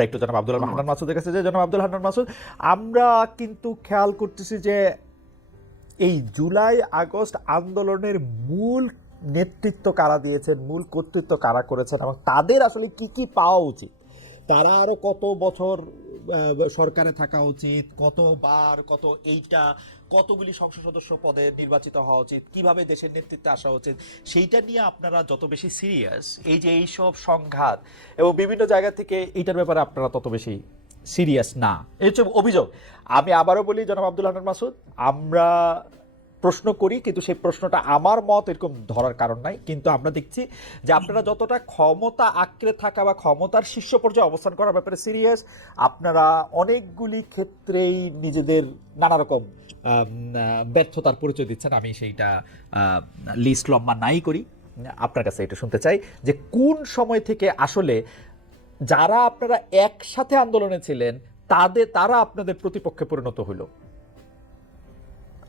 আমরা একটু জনাব আব্দুল হান্নান মাসুদের কাছে যে জনাব আব্দুল হান্নান মাসুদ আমরা কিন্তু খেয়াল করতেছি যে এই জুলাই আগস্ট আন্দোলনের মূল নেতৃত্ব কারা দিয়েছেন মূল কর্তৃত্ব কারা করেছেন এবং তাদের আসলে কি কি পাওয়া উচিত? তারা আরও কত বছর সরকারে থাকা উচিত, কতবার, কত এইটা, কতগুলি সংসদ সদস্য পদে নির্বাচিত হওয়া উচিত, কীভাবে দেশের নেতৃত্বে আসা উচিত, সেইটা নিয়ে আপনারা যত বেশি সিরিয়াস এই যে এইসব সংঘাত এবং বিভিন্ন জায়গা থেকে এইটার ব্যাপারে আপনারা তত বেশি সিরিয়াস না। এই হচ্ছে অভিযোগ। আমি আবারও বলি, জনাব আব্দুল হান্নান মাসুদ, আমরা প্রশ্ন করি, কিন্তু সেই প্রশ্নটা আমার মত এরকম ধরার কারণ নাই। কিন্তু আমরা দেখছি যে আপনারা যতটা ক্ষমতা আঁকড়ে থাকা বা ক্ষমতার শীর্ষ পর্যায়ে অবস্থান করার ব্যাপারে সিরিয়াস আপনারা অনেকগুলি ক্ষেত্রেই নিজেদের নানা রকম ব্যর্থতার পরিচয় দিচ্ছেন। আমি সেইটা লিস্ট লম্বা নাই করি। আপনার কাছে এটা শুনতে চাই যে কোন সময় থেকে আসলে যারা আপনারা একসাথে আন্দোলনে ছিলেন, তাদের, তারা আপনাদের প্রতিপক্ষে পরিণত হলো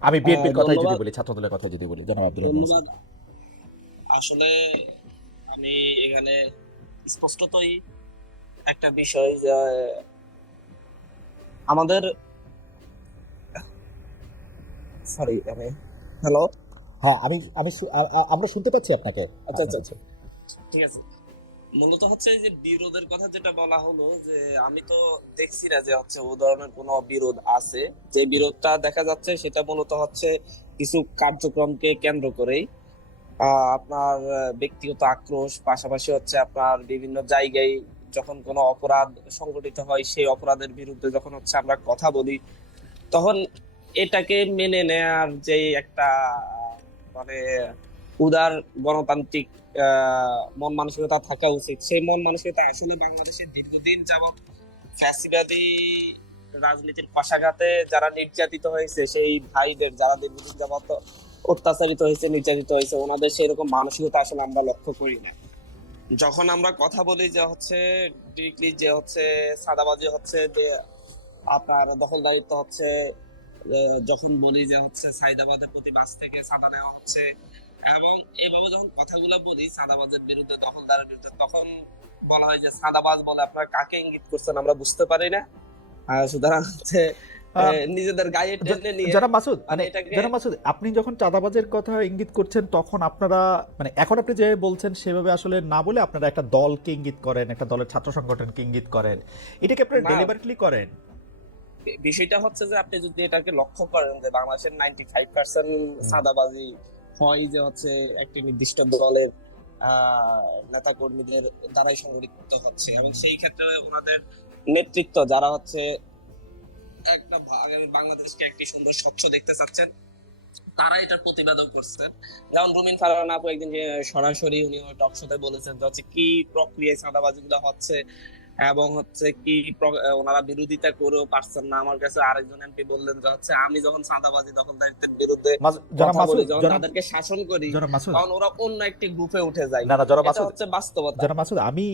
আমি বিএনপির কথাই যদি। বলি ছাত্রদলের কথা যদি বলি জনাব আব্দুল ধন্যবাদ। আসলে আমি এখানে স্পষ্টতই একটা বিষয় যে আমাদের সরি আমি হ্যালো হ্যাঁ আমি আমি আমরা শুনতে পাচ্ছি আপনাকে। আচ্ছা, আচ্ছা, আচ্ছা। ঠিক আছে। মূলত হচ্ছে যে বিরোধের কথা যেটা বলা হলো যে আমি তো দেখছি না যে হচ্ছে ও ধরনের কোনো বিরোধ আছে। যে বিরোধটা দেখা যাচ্ছে সেটা মূলত হচ্ছে কিছু কার্যক্রমকে কেন্দ্র করেই আপনার ব্যক্তিগত আক্রোশ, পাশাপাশি হচ্ছে আপনার বিভিন্ন জায়গায় যখন কোনো অপরাধ সংঘটিত হয়, সেই অপরাধের বিরুদ্ধে যখন হচ্ছে আমরা কথা বলি, তখন এটাকে মেনে নেয়ার যে একটা মানে উদার গণতান্ত্রিক মন মানসিকতা থাকা উচিত। সেই মন মানসিকতা আসলে বাংলাদেশে দীর্ঘদিন যাবৎ ফ্যাসিবাদী রাজনীতির পাশাঘাতে যারা নির্যাতিত হয়েছে, সেই ভাইদের যারা দীর্ঘদিন যাবৎ অত্যাচারিত হয়েছে, নির্যাতিত হয়েছে, ওনাদের সেরকম মানসিকতা আসলে আমরা লক্ষ্য করি না। যখন আমরা কথা বলি যে হচ্ছে ডিরেক্টলি যে হচ্ছে সাদাবাজি হচ্ছে, যে আপনার দখলদারিত্ব হচ্ছে যখন বলি যে হচ্ছে সাইদাবাদের প্রতি বাস থেকে সাদা নেওয়া হচ্ছে এবং এইভাবে যখন কথাগুলো বলি সাদাবাজের বিরুদ্ধে দখলদারের বিরুদ্ধে তখন বলা হয় যে সাদাবাজ বলে আপনারা কাকে ইঙ্গিত করছেন আমরা বুঝতে পারি না। সুতরাং হচ্ছে নিজেদের গায়ে টেনে নিয়ে জনাব মাসুদ মানে জনাব মাসুদ আপনি যখন চাঁদাবাজের কথা ইঙ্গিত করছেন তখন আপনারা মানে এখন আপনি যে বলছেন সেভাবে আসলে না বলে আপনারা একটা দলকে ইঙ্গিত করেন একটা দলের ছাত্র সংগঠনকে ইঙ্গিত করেন। এটাকে আপনারা। ডেলিভারেটলি করেন? বিষয়টা হচ্ছে যে আপনি যদি এটাকে লক্ষ্য করেন যে বাংলাদেশের নাইনটি ফাইভ পার্সেন্ট সাদাবাজি হয় যে হচ্ছে একটি নির্দিষ্ট দলের নেতা কর্মীদের দ্বারাই সংগঠিত হচ্ছে। এবং সেই ক্ষেত্রে ওনাদের নেতৃত্ব, যারা হচ্ছে একটা বাংলাদেশকে একটি সুন্দর স্বচ্ছ দেখতে চাচ্ছেন তারা এটার প্রতিবাদও করছেন যেমন রুমিন ফারহান আপু একদিন সরাসরি উনি টক শোতে বলেছেন যে হচ্ছে কি প্রক্রিয়ায় হচ্ছে এবং হচ্ছে কি ওনারা বিরোধিতা করেও পারছেন না। আমার কাছে আরেকজন এমপি বললেন যে হচ্ছে আমি যখন চাঁদাবাজি দখলদারিত্বের বিরুদ্ধে যখন তাদেরকে শাসন করি তখন ওরা অন্য একটি গ্রুপে উঠে যায়। না না জনাব মাসুদ হচ্ছে বাস্তবতা। জনাব মাসুদ আমি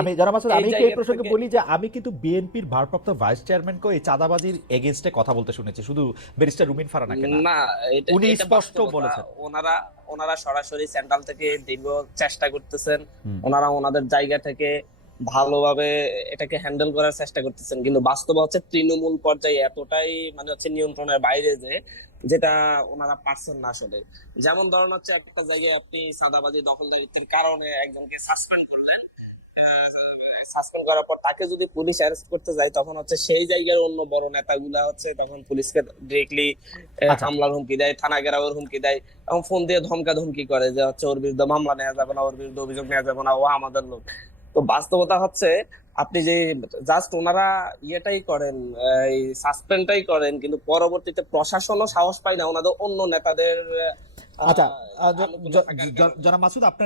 আমি জনাব মাসুদ আমি একটু এই প্রসঙ্গে বলি যে আমি কিন্তু বিএনপির ভারপ্রাপ্ত ভাইস চেয়ারম্যানকে এই চাঁদাবাজির এগেনস্টে কথা বলতে শুনেছি। শুধু ব্যারিস্টার রুমিন ফারানাকে না। না এটা উনি স্পষ্ট বলেছেন। ওনারা ওনারা সরাসরি সেন্ট্রাল থেকে দীর্ঘ চেষ্টা করতেছেন। ওনারা ওনাদের জায়গা থেকে ভালোভাবে এটাকে হ্যান্ডেল করার চেষ্টা করতেছেন। কিন্তু বাস্তব হচ্ছে তৃণমূল পর্যায়ে এতটাই মানে হচ্ছে নিয়ন্ত্রণের বাইরে যে যেটা ওনারা পারছেন না আসলে। যেমন ধরুন হচ্ছে একটা জায়গায় আপনি সাদাবাজি দখলদারিত্বের কারণে একজনকে সাসপেন্ড করলেন সাসপেন্ড করার পর তাকে যদি পুলিশ অ্যারেস্ট করতে যায় তখন হচ্ছে সেই জায়গার অন্য বড় নেতাগুলা হচ্ছে তখন পুলিশকে ডিরেক্টলি আচ্ছা। হামলার হুমকি দেয় থানা ঘেরাওয়ের হুমকি দেয় এবং ফোন দিয়ে ধমকা ধমকি করে যে হচ্ছে ওর বিরুদ্ধে মামলা নেওয়া যাবে না ওর বিরুদ্ধে অভিযোগ নেওয়া যাবে না ও আমাদের লোক। তো বাস্তবতা হচ্ছে আপনি যে জাস্ট ওনারা ইয়েটাই করেন এই সাসপেন্ডটাই করেন কিন্তু পরবর্তীতে প্রশাসনও সাহস পায় না ওনাদের অন্য নেতাদের আচ্ছা। জনাব মাসুদ আপনার